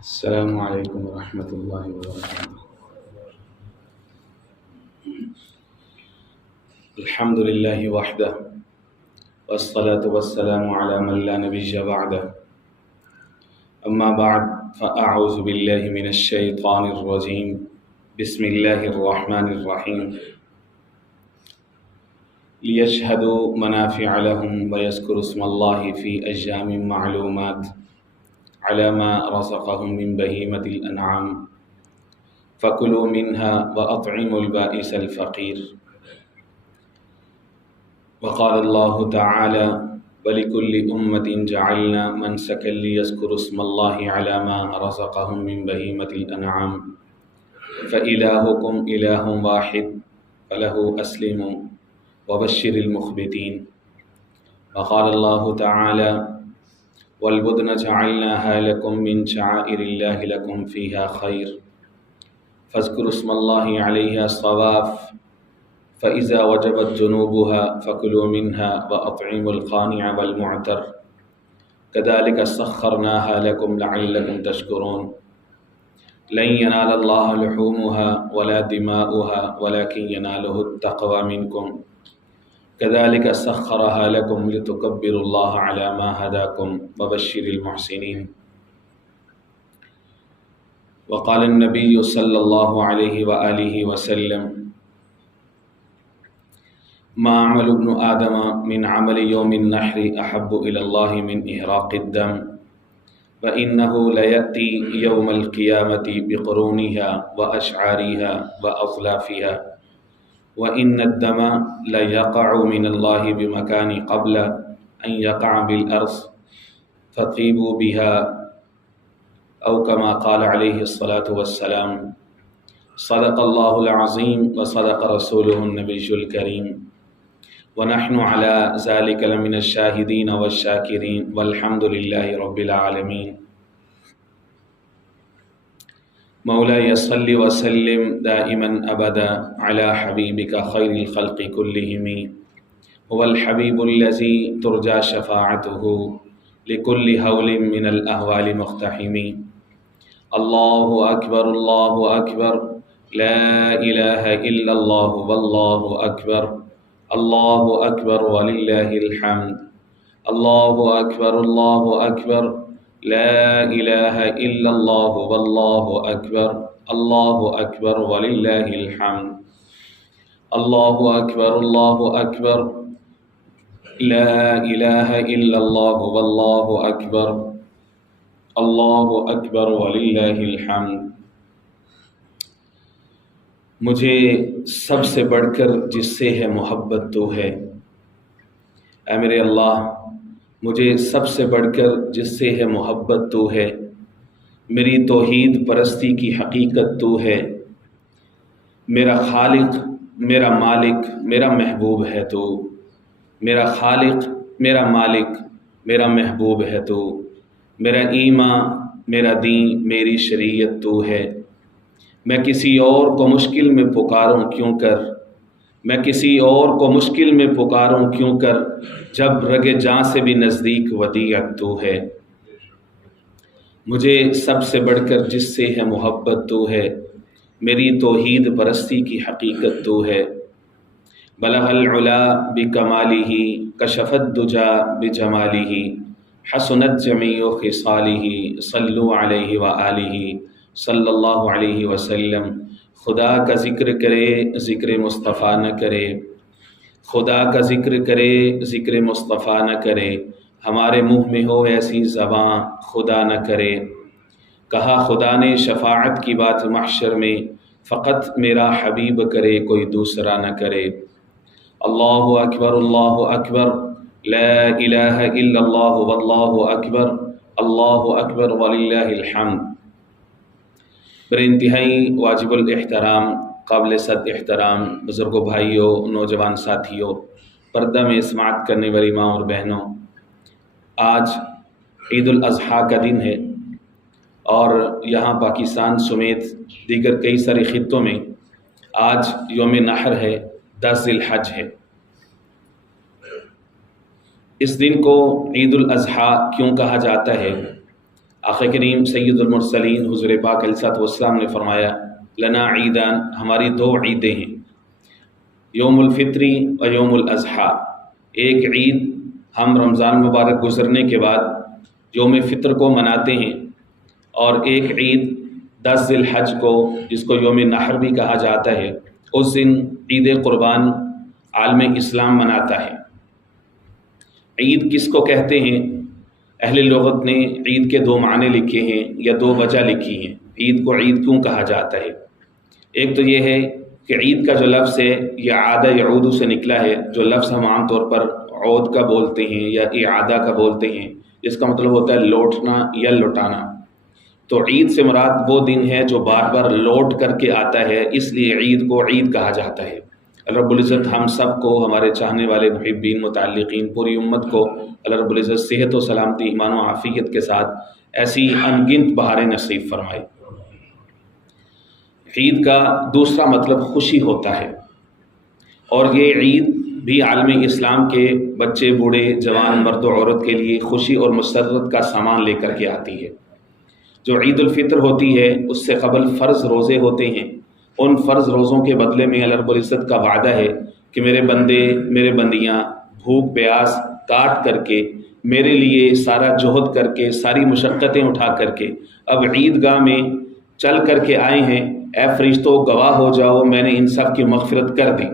السلام عليكم ورحمة الله وبركاته. الحمد لله وحده والصلاة والسلام على من لا نبي بعده. أما بعد فأعوذ بالله من الشيطان الرجيم. بسم الله الرحمن الرحيم. ليشهدوا منافع لهم ويذكروا اسم الله في أيام معلومات على ما رزقهم من بهيمة الأنعام فكلوا منها وأطعموا البائس الفقير. وقال الله تعالى: ولكل أمة جعلنا منسكا ليذكروا اسم الله على ما رزقهم من بهيمة الأنعام فإلهكم إله واحد فله أسلموا وبشر المخبتين. وقال الله تعالى: والبدن جعلناها لكم من شعائر الله لكم فيها خير فاذكروا اسم الله عليها صواف فإذا وجبت جنوبها فكلوا منها وأطعموا القانع والمعتر كذلك سخرناها لكم لعلكم تشكرون. لن ينال الله لحومها ولا دماؤها ولكن يناله التقوى منكم كذلك سخرها لكم لتكبروا الله على ما هداكم وبشر المحسنين. وقال النبي صلى الله عليه وآله وسلم: ما عمل ابن آدم من عمل يوم النحر أحب إلى الله من إهراق الدم وإنه ليأتي يوم القيامة بقرونها وأشعارها وأظلافها وإن الدم ليقع من الله بمكان قبل أن يقع بالأرض فطيبوا بها أو كما قال عليه الصلاة والسلام. صدق الله العظيم وصدق رسوله النبي الكريم ونحن على ذلك لمن الشاهدين والشاكرين والحمد لله رب العالمين. مولاي صل وسلم دائما أبدا على حبيبك خير الخلق كلهم هو الحبيب الذي ترجى شفاعته لكل هول من الأهوال مقتحم. الله أكبر الله أكبر لا إله إلا الله والله أكبر الله أكبر ولله الحمد. الله أكبر الله أكبر لا إله إلا الله والله أكبر الله أكبر ولله الحمد. الله أكبر الله أكبر لا إله إلا الله والله أكبر الله أكبر ولله الحمد. مجھے سب سے بڑھ کر جس سے ہے محبت تو ہے، اے میرے اللہ مجھے سب سے بڑھ کر جس سے ہے محبت تو ہے، میری توحید پرستی کی حقیقت تو ہے، میرا خالق میرا مالک میرا محبوب ہے تو، میرا خالق میرا مالک میرا محبوب ہے تو، میرا ایمان میرا دین میری شریعت تو ہے. میں کسی اور کو مشکل میں پکاروں کیوں کر، میں کسی اور کو مشکل میں پکاروں کیوں کر، جب رگ جاں سے بھی نزدیک ودیعت تو ہے. مجھے سب سے بڑھ کر جس سے ہے محبت تو ہے، میری توحید پرستی کی حقیقت تو ہے. بلغ العلا بکمالہ کشف الدجا بجمالہ حسنت جمیع خصالہ صلوا علیہ وآلہ صلی اللہ علیہ وسلم. خدا کا ذکر کرے ذکر مصطفیٰ نہ کرے، خدا کا ذکر کرے ذکر مصطفیٰ نہ کرے، ہمارے منہ میں ہو ایسی زباں خدا نہ کرے. کہا خدا نے شفاعت کی بات محشر میں، فقط میرا حبیب کرے کوئی دوسرا نہ کرے. اللہ اکبر لا الہ الا اللہ واللہ اکبر وللہ الحمد. میرے انتہائی واجب الاحترام قابل صد احترام بزرگوں، بھائیوں، نوجوان ساتھیوں، پردہ میں سماعت کرنے والی ماں اور بہنوں، آج عید الاضحیٰ کا دن ہے اور یہاں پاکستان سمیت دیگر کئی سارے خطوں میں آج یوم نحر ہے، 10 ذی الحج ہے. اس دن کو عید الاضحیٰ کیوں کہا جاتا ہے؟ آقا کریم سید المرسلین حضور پاک علیہ الصلوۃ والسلام نے فرمایا لنا عیدان، ہماری دو عیدیں ہیں، یوم الفطری و یوم الاضحیٰ۔ ایک عید ہم رمضان مبارک گزرنے کے بعد یوم فطر کو مناتے ہیں، اور ایک عید 10 ذی الحج کو، جس کو یوم نحر بھی کہا جاتا ہے، اس دن عید قربان عالم اسلام مناتا ہے۔ عید کس کو کہتے ہیں؟ اہل لغت نے عید کے دو معنی لکھے ہیں یا دو وجہ لکھی ہیں، عید کو عید کیوں کہا جاتا ہے۔ ایک تو یہ ہے کہ عید کا جو لفظ ہے یہ عاد یعود سے نکلا ہے، جو لفظ ہم عام طور پر عود کا بولتے ہیں یا اعادہ کا بولتے ہیں، جس کا مطلب ہوتا ہے لوٹنا یا لوٹانا۔ تو عید سے مراد وہ دن ہے جو بار بار لوٹ کر کے آتا ہے، اس لیے عید کو عید کہا جاتا ہے۔ اللہ رب العزت ہم سب کو، ہمارے چاہنے والے محبین متعلقین، پوری امت کو اللہ رب العزت صحت و سلامتی، ایمان و عافیت کے ساتھ ایسی ان گنت بہاریں نصیب فرمائے۔ عید کا دوسرا مطلب خوشی ہوتا ہے، اور یہ عید بھی عالم اسلام کے بچے، بوڑھے، جوان، مرد و عورت کے لیے خوشی اور مسرت کا سامان لے کر کے آتی ہے۔ جو عید الفطر ہوتی ہے اس سے قبل فرض روزے ہوتے ہیں، ان فرض روزوں کے بدلے میں اللہ رب العزت کا وعدہ ہے کہ میرے بندے، میرے بندیاں بھوک پیاس کاٹ کر کے، میرے لیے سارا جہد کر کے، ساری مشقتیں اٹھا کر کے اب عیدگاہ میں چل کر کے آئے ہیں، اے فرشتوں گواہ ہو جاؤ میں نے ان سب کی مغفرت کر دی۔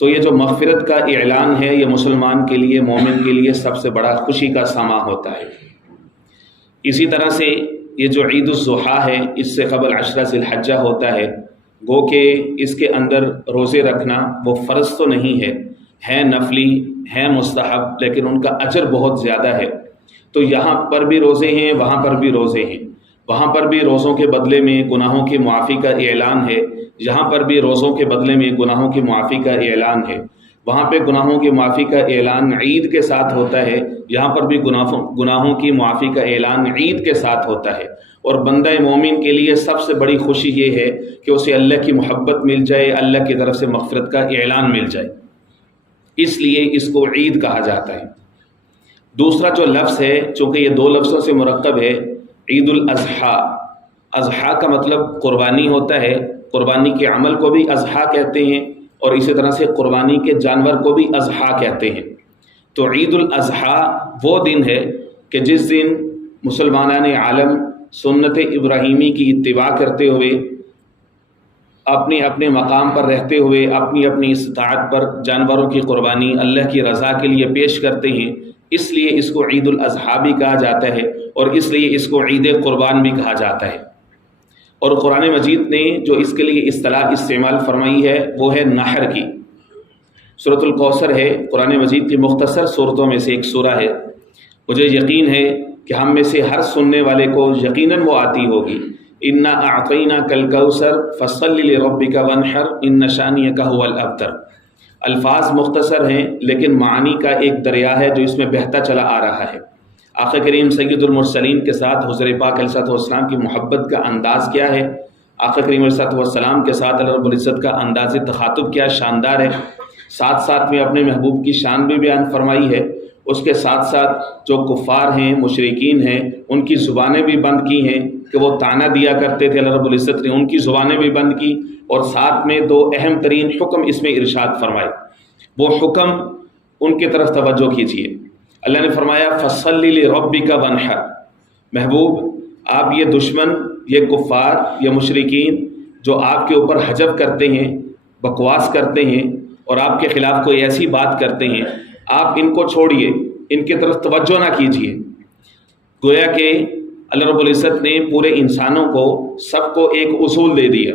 تو یہ جو مغفرت کا اعلان ہے یہ مسلمان کے لیے، مومن کے لیے سب سے بڑا خوشی کا ساماں ہوتا ہے۔ اسی طرح سے یہ جو عید الضحیٰ ہے اس سے قبل 10 ذی الحجہ ہوتا ہے، گو کہ اس کے اندر روزے رکھنا وہ فرض تو نہیں ہے نفلی، ہے مستحب، لیکن ان کا اجر بہت زیادہ ہے۔ تو یہاں پر بھی روزے ہیں، وہاں پر بھی روزے ہیں، وہاں پر بھی روزوں کے بدلے میں گناہوں کی معافی کا اعلان ہے، یہاں پر بھی روزوں کے بدلے میں گناہوں کی معافی کا اعلان ہے۔ وہاں پہ گناہوں کی معافی کا اعلان عید کے ساتھ ہوتا ہے، یہاں پر بھی گناہوں کی معافی کا اعلان عید کے ساتھ ہوتا ہے۔ اور بندہ مومن کے لیے سب سے بڑی خوشی یہ ہے کہ اسے اللہ کی محبت مل جائے، اللہ کی طرف سے مغفرت کا اعلان مل جائے، اس لیے اس کو عید کہا جاتا ہے۔ دوسرا جو لفظ ہے، چونکہ یہ دو لفظوں سے مرکب ہے، عید الاضحیٰ۔ اضحیٰ کا مطلب قربانی ہوتا ہے، قربانی کے عمل کو بھی اضحیٰ کہتے ہیں، اور اسی طرح سے قربانی کے جانور کو بھی اضحیٰ کہتے ہیں۔ تو عید الاضحیٰ وہ دن ہے کہ جس دن مسلمانان عالم سنت ابراہیمی کی اتباع کرتے ہوئے، اپنے اپنے مقام پر رہتے ہوئے، اپنی اپنی استطاعت پر جانوروں کی قربانی اللہ کی رضا کے لیے پیش کرتے ہیں، اس لیے اس کو عید الاضحیٰ بھی کہا جاتا ہے، اور اس لیے اس کو عید قربان بھی کہا جاتا ہے۔ اور قرآن مجید نے جو اس کے لیے اصطلاح استعمال فرمائی ہے وہ ہے نحر کی۔ سورۃ الکوثر ہے، قرآن مجید کی مختصر صورتوں میں سے ایک سورہ ہے۔ مجھے یقین ہے کہ ہم میں سے ہر سننے والے کو یقیناً وہ آتی ہوگی، انا اعطیناک الکوثر فصل لربک وانحر ان شانئک ھو الابتر۔ الفاظ مختصر ہیں لیکن معانی کا ایک دریا ہے جو اس میں بہتا چلا آ رہا ہے۔ آقا کریم سید المرسلین کے ساتھ حضور پاک علیہ الصلوۃ والسلام کی محبت کا انداز کیا ہے، آقا کریم علیہ الصلوۃ والسلام کے ساتھ اللہ رب العزت کا انداز تخاطب کیا شاندار ہے۔ ساتھ ساتھ میں اپنے محبوب کی شان بھی بیان فرمائی ہے، اس کے ساتھ ساتھ جو کفار ہیں، مشرکین ہیں، ان کی زبانیں بھی بند کی ہیں کہ وہ طعنہ دیا کرتے تھے، اللہ رب العزت نے ان کی زبانیں بھی بند کی، اور ساتھ میں دو اہم ترین حکم اس میں ارشاد فرمائے۔ وہ حکم ان کی طرف توجہ کیجیے۔ اللہ نے فرمایا فصلی لربک وانحر، محبوب آپ یہ دشمن، یہ کفار، یہ مشرکین جو آپ کے اوپر حجب کرتے ہیں، بکواس کرتے ہیں اور آپ کے خلاف کوئی ایسی بات کرتے ہیں، آپ ان کو چھوڑیے، ان کی طرف توجہ نہ کیجیے۔ گویا کہ اللہ رب العزت نے پورے انسانوں کو، سب کو ایک اصول دے دیا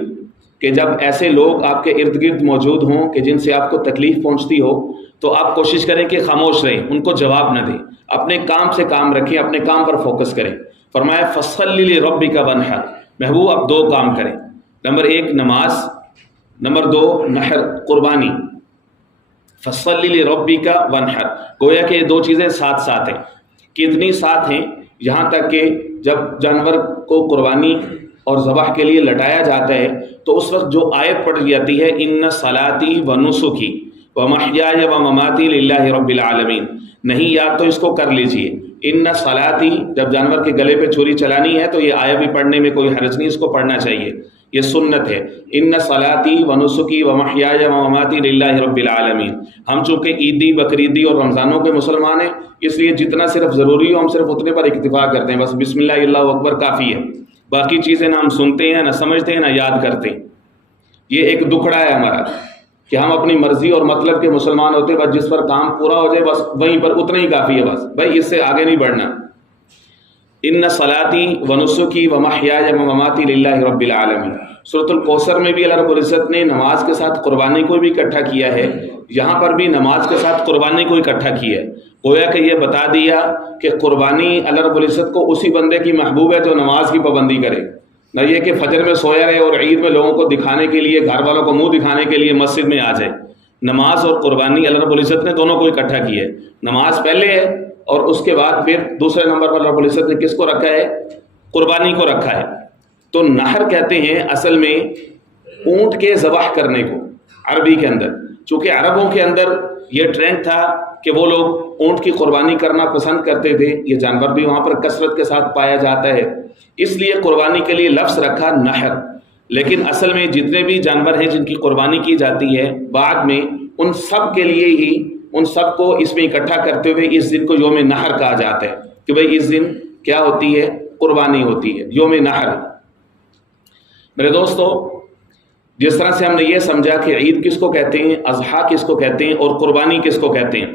کہ جب ایسے لوگ آپ کے ارد گرد موجود ہوں کہ جن سے آپ کو تکلیف پہنچتی ہو تو آپ کوشش کریں کہ خاموش رہیں، ان کو جواب نہ دیں، اپنے کام سے کام رکھیں، اپنے کام پر فوکس کریں۔ فرمایا فصلی لربک وانحر، محبوب آپ دو کام کریں، نمبر 1 نماز، نمبر 2 نحر، قربانی۔ فصلی لربک وانحر، گویا کہ یہ دو چیزیں ساتھ ساتھ ہیں۔ کتنی ساتھ ہیں؟ یہاں تک کہ جب جانور کو قربانی اور ذبح کے لیے لٹایا جاتا ہے تو اس وقت جو آیت پڑھی جاتی ہے ان صلاتی و نسکی ومحیای و مماتی للہ رب العالمین، نہیں یاد تو اس کو کر لیجئے، ان صلاتی، جب جانور کے گلے پہ چھری چلانی ہے تو یہ آیا بھی پڑھنے میں کوئی حرج نہیں، اس کو پڑھنا چاہیے، یہ سنت ہے۔ ان صلاتی و نسکی و محیای و مماتی للہ رب العالمین۔ ہم چونکہ عیدی، بقرعیدی اور رمضانوں کے مسلمان ہیں، اس لیے جتنا صرف ضروری ہو ہم صرف اتنے پر اکتفا کرتے ہیں، بس بسم اللہ اللہ اکبر کافی ہے، باقی چیزیں نہ ہم سنتے ہیں، نہ سمجھتے ہیں، نہ یاد کرتے ہیں۔ یہ ایک دکھڑا ہے ہمارا کہ ہم اپنی مرضی اور مطلب کے مسلمان ہوتے ہیں، بس جس پر کام پورا ہو جائے بس وہیں پر اتنا ہی کافی ہے، بس بھائی اس سے آگے نہیں بڑھنا۔ ان صلاتی و نسکی و محیای و مماتی للہ رب العالمین۔ سورۃ الکوثر میں بھی اللہ رب العزت نے نماز کے ساتھ قربانی کو بھی اکٹھا کیا ہے، یہاں پر بھی نماز کے ساتھ قربانی کو اکٹھا کیا ہے، گویا کہ یہ بتا دیا کہ قربانی اللہ رب العزت کو اسی بندے کی محبوب ہے جو نماز کی پابندی کرے، نہ یہ کہ فجر میں سویا رہے اور عید میں لوگوں کو دکھانے کے لیے، گھر والوں کو منہ دکھانے کے لیے مسجد میں آ جائے۔ نماز اور قربانی اللہ رب العزت نے دونوں کو اکٹھا کیا ہے، نماز پہلے ہے اور اس کے بعد پھر دوسرے نمبر پر اللہ رب العزت نے کس کو رکھا ہے؟ قربانی کو رکھا ہے۔ تو نحر کہتے ہیں اصل میں اونٹ کے ذبح کرنے کو عربی کے اندر، چونکہ عربوں کے اندر یہ ٹرینڈ تھا کہ وہ لوگ اونٹ کی قربانی کرنا پسند کرتے تھے، یہ جانور بھی وہاں پر کثرت کے ساتھ پایا جاتا ہے، اس لیے قربانی کے لیے لفظ رکھا نحر۔ لیکن اصل میں جتنے بھی جانور ہیں جن کی قربانی کی جاتی ہے بعد میں، ان سب کے لیے ہی ان سب کو اس میں اکٹھا کرتے ہوئے اس دن کو یوم نحر کہا جاتا ہے کہ بھئی اس دن کیا ہوتی ہے؟ قربانی ہوتی ہے، یوم نحر۔ میرے دوستو، جس طرح سے ہم نے یہ سمجھا کہ عید کس کو کہتے ہیں، اضحیٰ کس کو کہتے ہیں اور قربانی کس کو کہتے ہیں،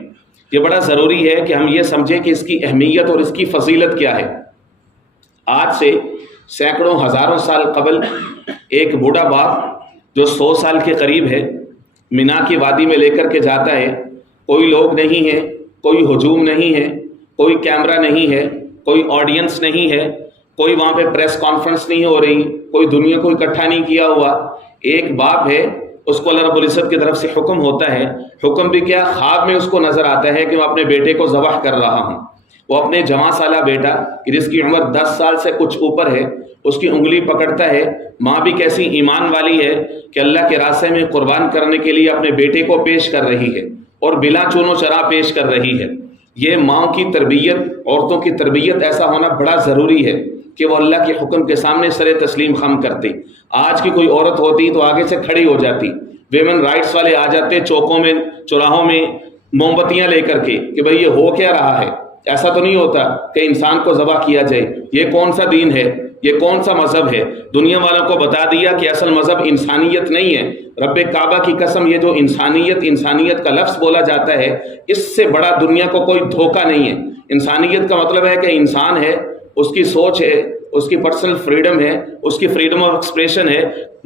یہ بڑا ضروری ہے کہ ہم یہ سمجھیں کہ اس کی اہمیت اور اس کی فضیلت کیا ہے۔ آج سے سینکڑوں ہزاروں سال قبل ایک بوڑھا باپ جو 100 سال کے قریب ہے، مینا کی وادی میں لے کر کے جاتا ہے، کوئی لوگ نہیں ہے، کوئی ہجوم نہیں ہے، کوئی کیمرہ نہیں ہے، کوئی آڈینس نہیں ہے، کوئی وہاں پہ پریس کانفرنس نہیں ہو رہی، کوئی دنیا کو اکٹھا نہیں کیا ہوا، ایک باپ ہے، اس کو اللہ رب العزت کی طرف سے حکم ہوتا ہے، حکم بھی کیا، خواب میں اس کو نظر آتا ہے کہ میں اپنے بیٹے کو ذبح کر رہا ہوں۔ وہ اپنے جوان سالہ بیٹا جس کی عمر 10 سال سے کچھ اوپر ہے، اس کی انگلی پکڑتا ہے، ماں بھی کیسی ایمان والی ہے کہ اللہ کے راستے میں قربان کرنے کے لیے اپنے بیٹے کو پیش کر رہی ہے اور بلا چون و چرا پیش کر رہی ہے۔ یہ ماؤں کی تربیت، عورتوں کی تربیت ایسا ہونا بڑا ضروری ہے کہ وہ اللہ کے حکم کے سامنے سر تسلیم خم کرتے۔ آج کی کوئی عورت ہوتی تو آگے سے کھڑی ہو جاتی، ویمن رائٹس والے آ جاتے چوکوں میں، چوراہوں میں موم بتیاں لے کر کے کہ بھئی یہ ہو کیا رہا ہے، ایسا تو نہیں ہوتا کہ انسان کو ذبح کیا جائے، یہ کون سا دین ہے، یہ کون سا مذہب ہے۔ دنیا والوں کو بتا دیا کہ اصل مذہب انسانیت نہیں ہے۔ رب کعبہ کی قسم، یہ جو انسانیت کا لفظ بولا جاتا ہے، اس سے بڑا دنیا کو کوئی دھوکہ نہیں ہے۔ انسانیت کا مطلب ہے کہ انسان ہے، اس کی سوچ ہے، اس کی پرسنل فریڈم ہے، اس کی فریڈم آف ایکسپریشن ہے،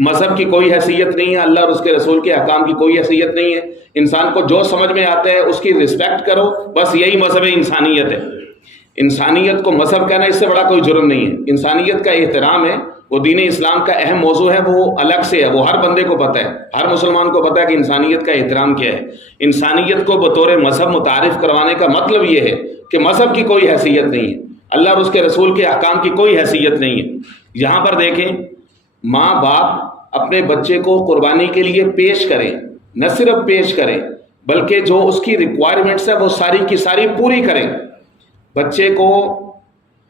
مذہب کی کوئی حیثیت نہیں ہے، اللہ اور اس کے رسول کے احکام کی کوئی حیثیت نہیں ہے۔ انسان کو جو سمجھ میں آتا ہے اس کی رسپیکٹ کرو، بس یہی مذہب انسانیت ہے۔ انسانیت کو مذہب کہنا اس سے بڑا کوئی جرم نہیں ہے۔ انسانیت کا احترام ہے، وہ دین اسلام کا اہم موضوع ہے، وہ الگ سے ہے، وہ ہر بندے کو پتہ ہے، ہر مسلمان کو پتہ ہے کہ انسانیت کا احترام کیا ہے۔ انسانیت کو بطور مذہب متعارف کروانے کا مطلب یہ ہے کہ مذہب کی کوئی حیثیت نہیں ہے، اللہ اور اس کے رسول کے احکام کی کوئی حیثیت نہیں ہے۔ یہاں پر دیکھیں، ماں باپ اپنے بچے کو قربانی کے لیے پیش کریں، نہ صرف پیش کریں بلکہ جو اس کی ریکوائرمنٹس ہے وہ ساری کی ساری پوری کریں۔ بچے کو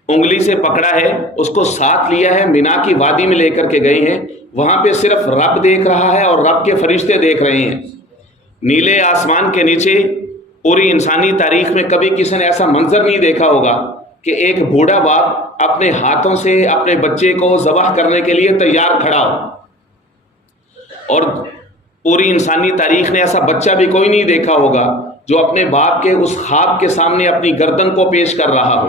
انگلی سے پکڑا ہے، اس کو ساتھ لیا ہے، مینا کی وادی میں لے کر کے گئے ہیں، وہاں پہ صرف رب دیکھ رہا ہے اور رب کے فرشتے دیکھ رہے ہیں۔ نیلے آسمان کے نیچے پوری انسانی تاریخ میں کبھی کسی نے ایسا منظر نہیں دیکھا ہوگا کہ ایک بوڑھا باپ اپنے ہاتھوں سے اپنے بچے کو ذبح کرنے کے لیے تیار کھڑا ہو، اور پوری انسانی تاریخ نے ایسا بچہ بھی کوئی نہیں دیکھا ہوگا جو اپنے باپ کے اس خواب کے سامنے اپنی گردن کو پیش کر رہا ہو۔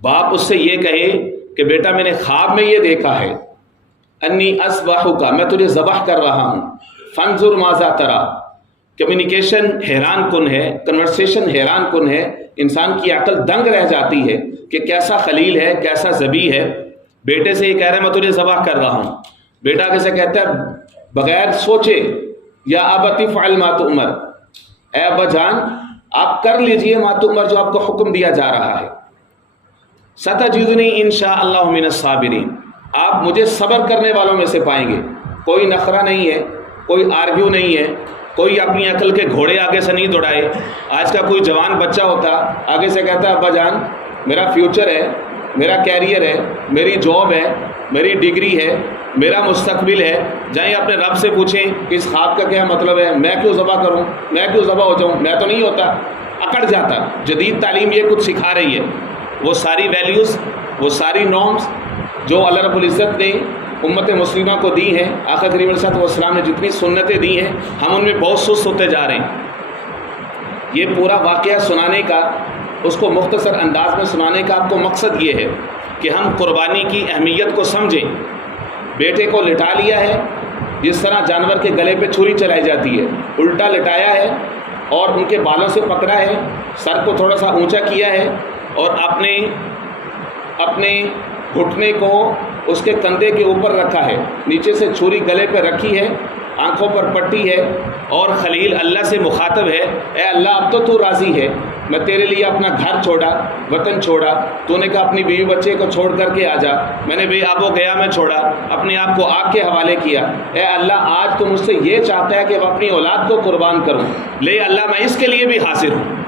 باپ اس سے یہ کہے کہ بیٹا میں نے خواب میں یہ دیکھا ہے، انی اذبحک، میں تجھے ذبح کر رہا ہوں، فانظر ماذا تری۔ کمیونیکیشن حیران کن ہے، کنورسیشن حیران کن ہے، انسان کی عقل دنگ رہ جاتی ہے کہ کیسا خلیل ہے، کیسا ذبیح ہے۔ بیٹے سے یہ کہہ رہا ہے میں تجھے ذبح کر رہا ہوں، بیٹا کیسے کہتا ہے بغیر سوچے، یا ابت افعل ما تؤمر، اے ابا جان آپ کر لیجئے ما تؤمر، جو آپ کو حکم دیا جا رہا ہے۔ ستجدنی انشاء اللہ من الصابرین، آپ مجھے صبر کرنے والوں میں سے پائیں گے۔ کوئی نخرہ نہیں ہے، کوئی آرگیو نہیں ہے، کوئی اپنی عقل کے گھوڑے آگے سے نہیں دوڑائے۔ آج کا کوئی جوان بچہ ہوتا آگے سے کہتا ہے ابا جان میرا فیوچر ہے، میرا کیریئر ہے، میری جاب ہے، میری ڈگری ہے، میرا مستقبل ہے، جائیں اپنے رب سے پوچھیں کہ اس خواب کا کیا مطلب ہے، میں کیوں ذبح کروں، میں کیوں ذبح ہو جاؤں، میں تو نہیں ہوتا، اکڑ جاتا۔ جدید تعلیم یہ کچھ سکھا رہی ہے، وہ ساری ویلیوز، وہ ساری نارمز جو اللہ رب العزت نے امت مسلمہ کو دی ہیں، آقا کریم علیہ السلام نے جتنی سنتیں دی ہیں، ہم ان میں بہت سست ہوتے جا رہے ہیں۔ یہ پورا واقعہ سنانے کا، اس کو مختصر انداز میں سنانے کا آپ کو مقصد یہ ہے کہ ہم قربانی کی اہمیت کو سمجھیں۔ بیٹے کو لٹا لیا ہے، جس طرح جانور کے گلے پہ چھری چلائی جاتی ہے، الٹا لٹایا ہے اور ان کے بالوں سے پکڑا ہے، سر کو تھوڑا سا اونچا کیا ہے اور اپنے گھٹنے کو اس کے کندھے کے اوپر رکھا ہے، نیچے سے چھری گلے پہ رکھی ہے، آنکھوں پر پٹی ہے اور خلیل اللہ سے مخاطب ہے، اے اللہ اب تو راضی ہے، میں تیرے لیے اپنا گھر چھوڑا، وطن چھوڑا، تو نے کہا اپنی بیوی بچے کو چھوڑ کر کے آ جا، میں نے بے آب و گیا میں چھوڑا، اپنے آپ کو آگ کے حوالے کیا، اے اللہ آج تو مجھ سے یہ چاہتا ہے کہ میں اپنی اولاد کو قربان کروں، لے اللہ میں اس کے لیے بھی حاضر ہوں۔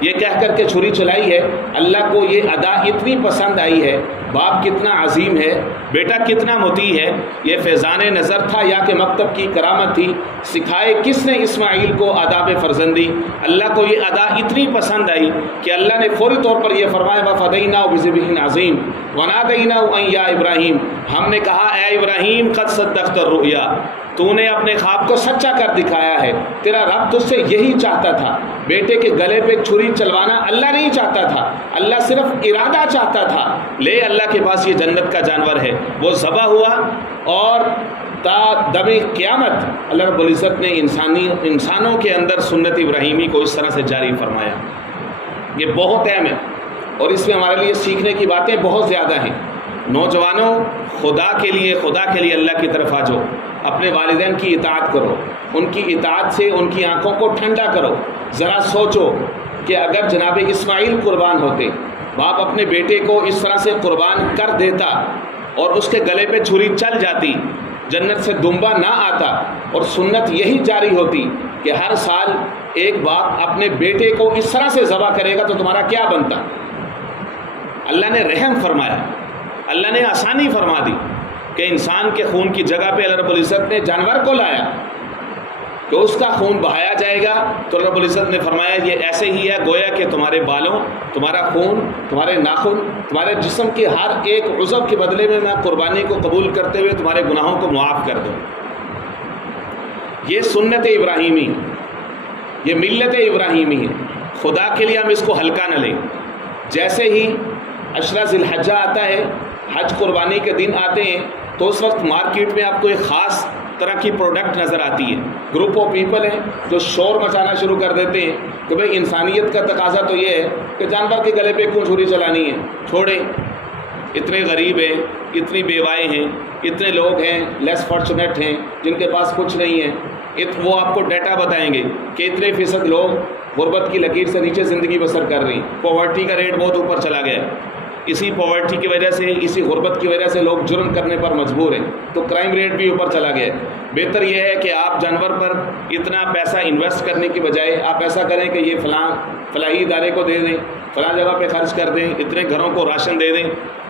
یہ کہہ کر کے چھری چلائی ہے۔ اللہ کو یہ ادا اتنی پسند آئی ہے، باپ کتنا عظیم ہے، بیٹا کتنا مطیع ہے، یہ فیضان نظر تھا یا کہ مکتب کی کرامت تھی؟ سکھائے کس نے اسماعیل کو آداب فرزندی؟ اللہ کو یہ ادا اتنی پسند آئی کہ اللہ نے فوری طور پر یہ فرمایا وَفَدَيْنَاهُ بِذِبْحٍ عَظِيمٍ وَنَادَيْنَاهُ أَن يَا إِبْرَاهِيمُ، ہم نے کہا اے ابراہیم قد صدقت الرؤیا، تو نے اپنے خواب کو سچا کر دکھایا ہے، تیرا رب تجھ سے یہی چاہتا تھا۔ بیٹے کے گلے پہ چھری چلوانا اللہ نہیں چاہتا تھا، اللہ صرف ارادہ چاہتا تھا، لے اللہ کے پاس یہ جنت کا جانور ہے۔ وہ ذبح ہوا اور تا دم قیامت اللہ رب العزت نے انسانوں کے اندر سنت ابراہیمی کو اس طرح سے جاری فرمایا۔ یہ بہت اہم ہے اور اس میں ہمارے لیے سیکھنے کی باتیں بہت زیادہ ہیں۔ نوجوانوں، خدا کے لیے اللہ کی طرف آ جاؤ، اپنے والدین کی اطاعت کرو، ان کی اطاعت سے ان کی آنکھوں کو ٹھنڈا کرو۔ ذرا سوچو کہ اگر جناب اسماعیل قربان ہوتے، باپ اپنے بیٹے کو اس طرح سے قربان کر دیتا اور اس کے گلے پہ چھری چل جاتی، جنت سے دمبا نہ آتا اور سنت یہی جاری ہوتی کہ ہر سال ایک باپ اپنے بیٹے کو اس طرح سے ذبح کرے گا، تو تمہارا کیا بنتا؟ اللہ نے رحم فرمایا، اللہ نے آسانی فرما دی کہ انسان کے خون کی جگہ پہ اللہ رب العزت نے جانور کو لایا کہ اس کا خون بہایا جائے گا۔ تو رب العزت نے فرمایا یہ ایسے ہی ہے گویا کہ تمہارے بالوں، تمہارا خون، تمہارے ناخن، تمہارے جسم کے ہر ایک عضو کے بدلے میں میں قربانی کو قبول کرتے ہوئے تمہارے گناہوں کو معاف کر دوں۔ یہ سنت ابراہیمی، یہ ملت ابراہیمی ہے۔ خدا کے لیے ہم اس کو ہلکا نہ لیں۔ جیسے ہی عشرہ ذی الحجہ آتا ہے، حج قربانی کے دن آتے ہیں، تو اس وقت مارکیٹ میں آپ کو ایک خاص طرح کی پروڈکٹ نظر آتی ہے۔ گروپ آف پیپل ہیں جو شور مچانا شروع کر دیتے ہیں کہ بھئی انسانیت کا تقاضا تو یہ ہے کہ جانور کے گلے پہ کیوں چھری چلانی ہے، چھوڑیں۔ اتنے غریب ہیں، اتنی بیوائیں ہیں، اتنے لوگ ہیں لیس فارچونیٹ ہیں جن کے پاس کچھ نہیں ہے، وہ آپ کو ڈیٹا بتائیں گے کہ اتنے فیصد لوگ غربت کی لکیر سے نیچے زندگی بسر کر رہی ہیں، پاورٹی کا ریٹ بہت اوپر چلا گیا ہے۔ اسی پاورٹی کی وجہ سے، اسی غربت کی وجہ سے لوگ جرم کرنے پر مجبور ہیں، تو کرائم ریٹ بھی اوپر چلا گیا ہے۔ بہتر یہ ہے کہ آپ جانور پر اتنا پیسہ انویسٹ کرنے کی بجائے آپ ایسا کریں کہ یہ فلاحی ادارے کو دے دیں، فلاں جگہ پہ خرچ کر دیں، اتنے گھروں کو راشن دے دیں۔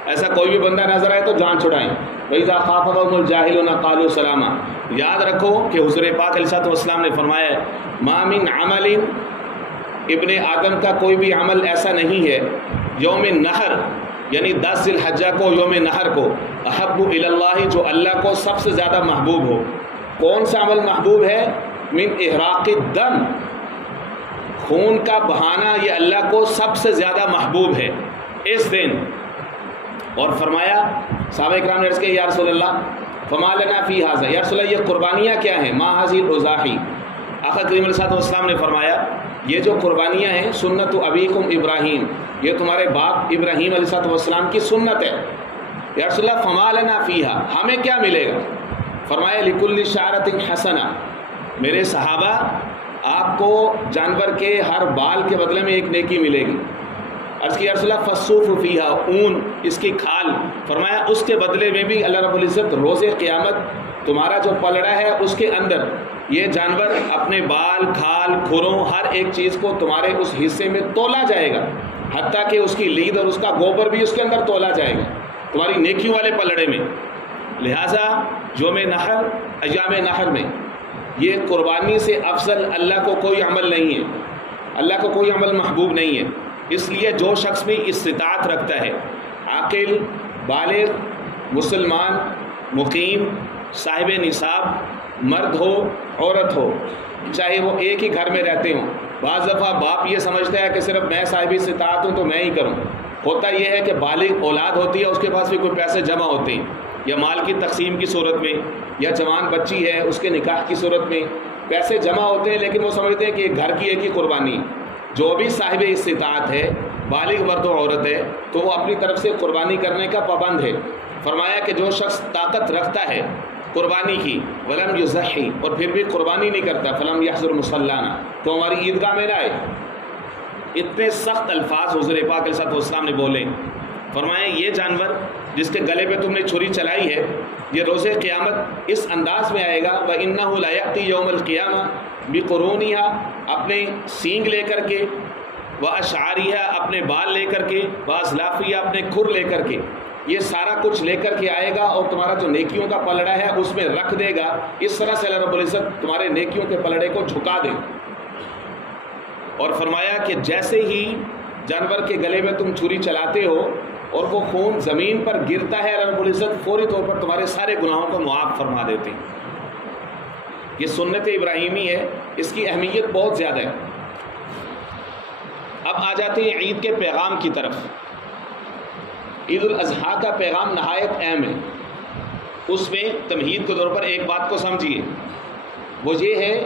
ایسا کوئی بھی بندہ نظر آئے تو جان چھڑائیں۔ وَإِذَا خَاطَبَهُمُ الْجَاهِلُونَ قَالُوا سَلَامًا، یاد رکھو کہ حضور پاک علیہ السلام نے فرمایا مَا مِنْ عَمَلٍ، ابن آدم کا کوئی بھی عمل ایسا نہیں ہے، یوم نحر یعنی 10 ذی الحجہ کو، یوم نحر کو، احب الی اللہ، جو اللہ کو سب سے زیادہ محبوب ہو۔ کون سا عمل محبوب ہے؟ من احراق الدم، خون کا بہانا، یہ اللہ کو سب سے زیادہ محبوب ہے اس دن۔ اور فرمایا صحابہ اکرام نے عرض کیا یا رسول اللہ فما لنا فی ھذا، یا رسول اللہ یہ قربانیاں کیا ہیں؟ ما ھذی الاضاحی، آقا کریم علیہ السلام نے فرمایا یہ جو قربانیاں ہیں سنت ابیکم ابراہیم، یہ تمہارے باپ ابراہیم علیہ السلام کی سنت ہے۔ یا رسول اللہ فما لنا فیہا، ہمیں کیا ملے گا؟ فرمایا لکل شعرۃ حسنہ، میرے صحابہ آپ کو جانور کے ہر بال کے بدلے میں ایک نیکی ملے گی۔ عرض کی یا رسول اللہ فالصوف فیہا، اون، اس کی کھال، فرمایا اس کے بدلے میں بھی اللہ رب العزت روز قیامت تمہارا جو پلڑا ہے اس کے اندر یہ جانور اپنے بال، کھال، کھروں، ہر ایک چیز کو تمہارے اس حصے میں تولا جائے گا۔ حتیٰ کہ اس کی لید اور اس کا گوبر بھی اس کے اندر تولا جائے گا تمہاری نیکیوں والے پلڑے میں۔ لہٰذا یوم نحر، ایام نحر میں یہ قربانی سے افضل اللہ کو کوئی عمل نہیں ہے، اللہ کو کوئی عمل محبوب نہیں ہے۔ اس لیے جو شخص بھی استطاعت رکھتا ہے، عاقل، بالغ، مسلمان، مقیم، صاحب نصاب، مرد ہو عورت ہو، چاہے وہ ایک ہی گھر میں رہتے ہوں۔ بعض دفعہ باپ یہ سمجھتا ہے کہ صرف میں صاحب استطاعت ہوں تو میں ہی کروں۔ ہوتا یہ ہے کہ بالغ اولاد ہوتی ہے، اس کے پاس بھی کوئی پیسے جمع ہوتے ہیں، یا مال کی تقسیم کی صورت میں، یا جوان بچی ہے اس کے نکاح کی صورت میں پیسے جمع ہوتے ہیں، لیکن وہ سمجھتے ہیں کہ گھر کی ایک ہی قربانی۔ جو بھی صاحب استطاعت ہے، بالغ مرد و عورت ہے، تو وہ اپنی طرف سے قربانی کرنے کا پابند ہے۔ فرمایا کہ جو شخص طاقت رکھتا ہے قربانی کی، ولم یضحی، اور پھر بھی قربانی نہیں کرتا، فلم یحضر مصلانا، تو ہماری عیدگاہ میں نہ آئے۔ اتنے سخت الفاظ حضور پاک علیہ السلام نے بولے۔ فرمایا یہ جانور جس کے گلے پہ تم نے چھری چلائی ہے، یہ روز قیامت اس انداز میں آئے گا، وَإِنَّهُ لَيَأْتِي يَوْمَ الْقِيَامَةِ بِقُرُونِهَا، اپنے سینگ لے کر کے، وَأَشْعَارِهَا، اپنے بال لے کر کے، وَأَزْلَافِهَا، اپنے کھر لے کر کے، یہ سارا کچھ لے کر کے آئے گا اور تمہارا جو نیکیوں کا پلڑا ہے اس میں رکھ دے گا۔ اس طرح سے اللہ رب العزت تمہارے نیکیوں کے پلڑے کو جھکا دے۔ اور فرمایا کہ جیسے ہی جانور کے گلے میں تم چھری چلاتے ہو اور وہ خون زمین پر گرتا ہے، اللہ رب العزت فوری طور پر تمہارے سارے گناہوں کو معاف فرما دیتے ہیں۔ یہ سنت ابراہیمی ہے، اس کی اہمیت بہت زیادہ ہے۔ اب آ جاتے ہیں عید کے پیغام کی طرف۔ عید الاضحیٰ کا پیغام نہایت اہم ہے۔ اس میں تمہید کے طور پر ایک بات کو سمجھیے، وہ یہ ہے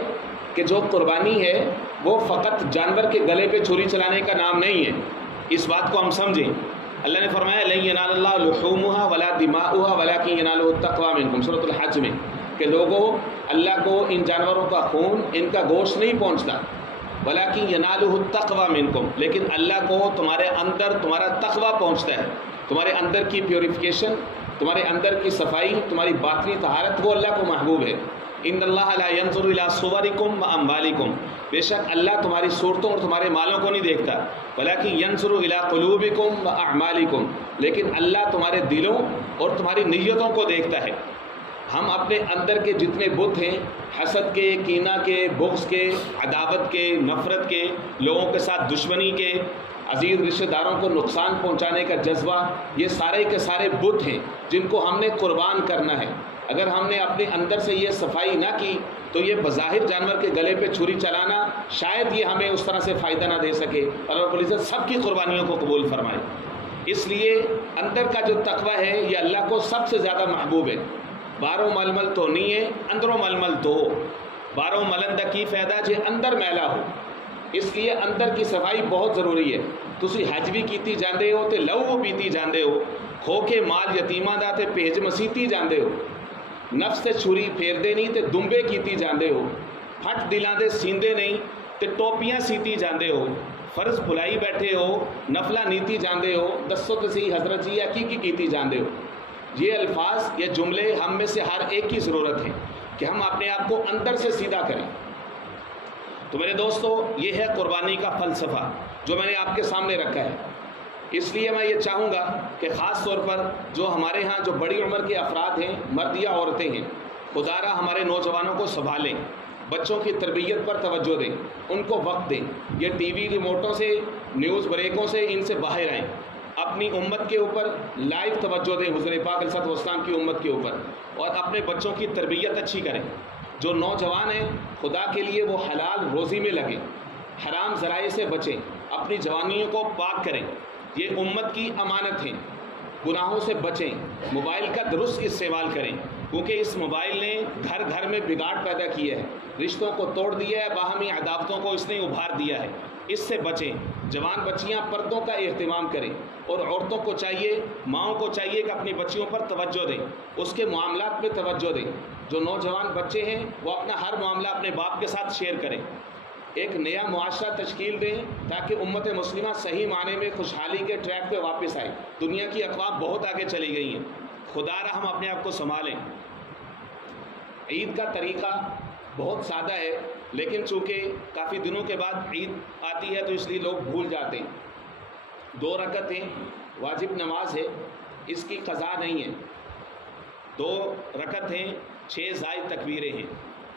کہ جو قربانی ہے وہ فقط جانور کے گلے پہ چھری چلانے کا نام نہیں ہے۔ اس بات کو ہم سمجھیں۔ اللہ نے فرمایا لن ینال اللہ لحومها ولا دماؤها ولکن ینالہ التقوی منکم، سورۃ الحج میں، کہ لوگوں اللہ کو ان جانوروں کا خون، ان کا گوشت نہیں پہنچتا، ولکن ینالہ التقوی منکم، لیکن اللہ کو تمہارے اندر تمہارا تقوی پہنچتا ہے، تمہارے اندر کی پیوریفیکیشن، تمہارے اندر کی صفائی، تمہاری باطنی طہارت، وہ اللہ کو محبوب ہے۔ ان اللہ لا ينظر الى صورکم واموالکم، بے شک اللہ تمہاری صورتوں اور تمہارے مالوں کو نہیں دیکھتا، ولکن ينظر الى قلوبکم واعمالکم، لیکن اللہ تمہارے دلوں اور تمہاری نیتوں کو دیکھتا ہے۔ ہم اپنے اندر کے جتنے بت ہیں، حسد کے، کینہ کے، بغض کے، عداوت کے، نفرت کے، لوگوں کے ساتھ دشمنی کے، عزیز رشتہ داروں کو نقصان پہنچانے کا جذبہ، یہ سارے کے سارے بت ہیں جن کو ہم نے قربان کرنا ہے۔ اگر ہم نے اپنے اندر سے یہ صفائی نہ کی تو یہ بظاہر جانور کے گلے پہ چھری چلانا شاید یہ ہمیں اس طرح سے فائدہ نہ دے سکے۔ اللہ رب العزت سب کی قربانیوں کو قبول فرمائے۔ اس لیے اندر کا جو تقوی ہے یہ اللہ کو سب سے زیادہ محبوب ہے۔ باہروں ململ تو نہیں ہے، اندروں ململ تو ہو۔ باہروں ملندہ کی فائدہ جے اندر میلا ہو، اس لیے اندر کی صفائی بہت ضروری ہے۔ تسی حج بھی کیتی جاندے ہو تے لہو پیتی جاندے ہو، کھو کے مال یتیماں دا تے پیج مسیتی جاندے ہو، نفس تے چھری پھیر دے نہیں تے دمبے کیتی جاندے ہو، پھٹ دلاں دے سیندے نہیں تے ٹوپیاں سیتی جاندے ہو، فرض بھلائی بیٹھے ہو، نفلہ نیتی جاندے ہو، دسو تسی حضرت جی کی کیتی جاندے ہو۔ یہ الفاظ، یہ جملے ہم میں سے ہر ایک کی ضرورت ہے کہ ہم اپنے آپ کو اندر سے سیدھا کریں۔ تو میرے دوستو، یہ ہے قربانی کا فلسفہ جو میں نے آپ کے سامنے رکھا ہے۔ اس لیے میں یہ چاہوں گا کہ خاص طور پر جو ہمارے ہاں جو بڑی عمر کے افراد ہیں، مرد یا عورتیں ہیں، خدا را ہمارے نوجوانوں کو سنبھالیں، بچوں کی تربیت پر توجہ دیں، ان کو وقت دیں۔ یہ ٹی وی ریموٹوں سے، نیوز بریکوں سے ان سے باہر آئیں، اپنی امت کے اوپر لائیو توجہ دیں، حضور پاک علیہ السلام کی امت کے اوپر، اور اپنے بچوں کی تربیت اچھی کریں۔ جو نوجوان ہیں خدا کے لیے وہ حلال روزی میں لگیں، حرام ذرائع سے بچیں، اپنی جوانیوں کو پاک کریں۔ یہ امت کی امانت ہیں، گناہوں سے بچیں، موبائل کا درست استعمال کریں، کیونکہ اس موبائل نے گھر گھر میں بگاڑ پیدا کیا ہے، رشتوں کو توڑ دیا ہے، باہمی عداوتوں کو اس نے ابھار دیا ہے۔ اس سے بچیں۔ جوان بچیاں پردوں کا اہتمام کریں، اور عورتوں کو چاہیے، ماؤں کو چاہیے کہ اپنی بچیوں پر توجہ دیں، اس کے معاملات پہ توجہ دیں۔ جو نوجوان بچے ہیں وہ اپنا ہر معاملہ اپنے باپ کے ساتھ شیئر کریں، ایک نیا معاشرہ تشکیل دیں تاکہ امت مسلمہ صحیح معنی میں خوشحالی کے ٹریک پہ واپس آئے۔ دنیا کی اقوام بہت آگے چلی گئی ہیں، خدا را ہم اپنے آپ کو سنبھالیں۔ عید کا طریقہ بہت سادہ ہے، لیکن چونکہ کافی دنوں کے بعد عید آتی ہے تو اس لیے لوگ بھول جاتے ہیں۔ 2 رکعتیں واجب نماز ہے، اس کی قضا نہیں ہے. 2 رکعتیں 6 زائد تکبیریں ہیں،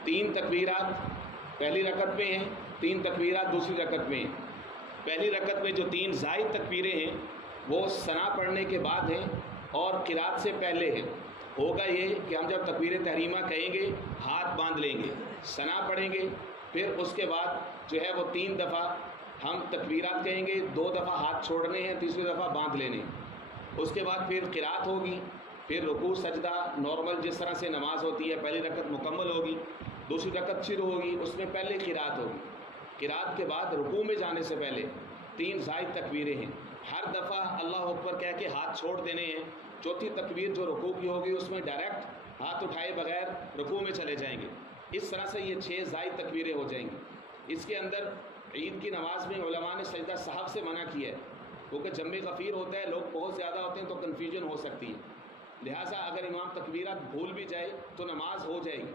3 تکبیرات پہلی رکعت میں ہیں، 3 تکبیرات دوسری رکعت میں ہیں. پہلی رکعت میں جو 3 زائد تکبیریں ہیں وہ ثنا پڑھنے کے بعد ہیں اور قرات سے پہلے ہیں. ہوگا یہ کہ ہم جب تکبیر تحریمہ کہیں گے ہاتھ باندھ لیں گے، ثنا پڑھیں گے، پھر اس کے بعد جو ہے وہ 3 دفعہ ہم تکبیرات کہیں گے، 2 دفعہ ہاتھ چھوڑنے ہیں، تیسری دفعہ باندھ لینے. اس کے بعد پھر قرات ہوگی، پھر رکوع سجدہ نارمل جس طرح سے نماز ہوتی ہے، پہلی رکعت مکمل ہوگی، دوسری رکعت شروع ہوگی، اس میں پہلے قرات ہوگی. قرات کے بعد رکوع میں جانے سے پہلے 3 زائد تکبیریں ہیں، ہر دفعہ اللہ اکبر کہہ کے ہاتھ چھوڑ دینے ہیں. چوتھی تکبیر جو رکوع کی ہوگی اس میں ڈائریکٹ ہاتھ اٹھائے بغیر رکوع میں چلے جائیں گے. اس طرح سے یہ 6 زائد تکبیریں ہو جائیں گی. اس کے اندر عید کی نماز میں علماء نے سجدہ صاحب سے منع کیا ہے، کیونکہ جمع غفیر ہوتا ہے، لوگ بہت زیادہ ہوتے ہیں تو کنفیوژن ہو سکتی ہے. لہٰذا اگر امام تکبیرات بھول بھی جائے تو نماز ہو جائے گی.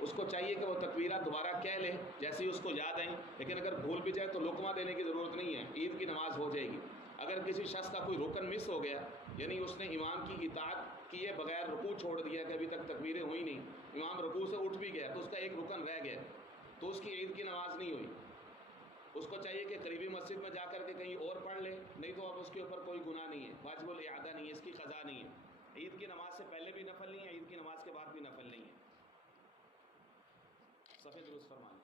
اس کو چاہیے کہ وہ تکبیرات دوبارہ کہہ لے جیسے ہی اس کو یاد آئیں، لیکن اگر بھول بھی جائے تو لقمہ دینے کی ضرورت نہیں ہے، عید کی نماز ہو جائے گی. اگر کسی شخص کا کوئی رکن مس ہو گیا، یعنی اس نے امام کی اطاعت کیے بغیر رکوع چھوڑ دیا کہ ابھی تک تکبیریں ہوئی نہیں، امام رکوع سے اٹھ بھی گیا تو اس کا ایک رکن رہ گیا، تو اس کی عید کی نماز نہیں ہوئی. اس کو چاہیے کہ قریبی مسجد میں جا کر کے کہیں اور پڑھ لے، نہیں تو اب اس کے اوپر کوئی گناہ نہیں ہے، واجب الاعادہ نہیں ہے، اس کی قضا نہیں ہے. عید کی نماز سے پہلے بھی نفل نہیں ہے، عید کی نماز کے بعد بھی نفل نہیں ہے. صفحہ درست فرمائیں.